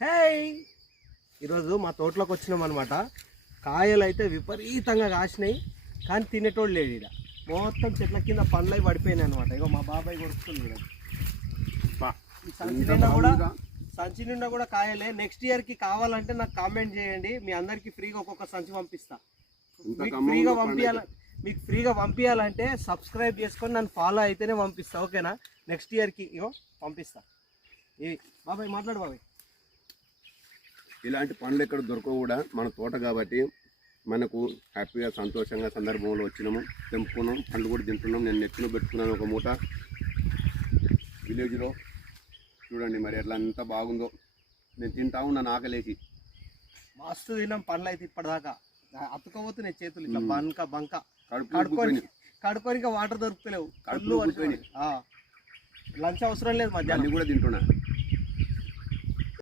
హే ఈరోజు మా తోటలోకి వచ్చినాం అనమాట. కాయలు అయితే విపరీతంగా కాసినాయి, కానీ తినేటోళ్ళు లేడు. ఇక్కడ మొత్తం చెట్ల కింద పండ్లై పడిపోయినాయి అనమాట. ఇగో మా బాబాయ్ కొడుతుంది. సంచి నిండా కూడా కాయలే. నెక్స్ట్ ఇయర్కి కావాలంటే నాకు కామెంట్ చేయండి, మీ అందరికీ ఫ్రీగా ఒక్కొక్క సంచి పంపిస్తా. మీకు ఫ్రీగా పంపించాలంటే సబ్స్క్రైబ్ చేసుకొని నన్ను ఫాలో అయితేనే పంపిస్తా, ఓకేనా? నెక్స్ట్ ఇయర్కి ఇగో పంపిస్తా. బాబాయ్ మాట్లాడు బాబాయ్. ఇలాంటి పండ్లు ఎక్కడ దొరకవు కూడా, మన తోట కాబట్టి మనకు హ్యాపీగా సంతోషంగా సందర్భంలో వచ్చినాము, తెంపుకున్నాం, పండ్లు కూడా తింటున్నాం. నేను నెత్తిలో పెట్టుకున్నాను ఒక మూట. విలేజ్లో చూడండి మరి ఎట్లా అంత బాగుందో. నేను తింటా ఉన్నాను ఆకలేసి. మస్తు తిన్నాం పండ్లు అయితే ఇప్పటిదాకా. అతుకోబోతున్నాయి చేతులు ఇట్లా బంక కడుక్కొని ఇంకా వాటర్ దొరుకుతలేవు. లంచ్ అవసరం లేదు, మధ్యాహ్నం కూడా తింటున్నా.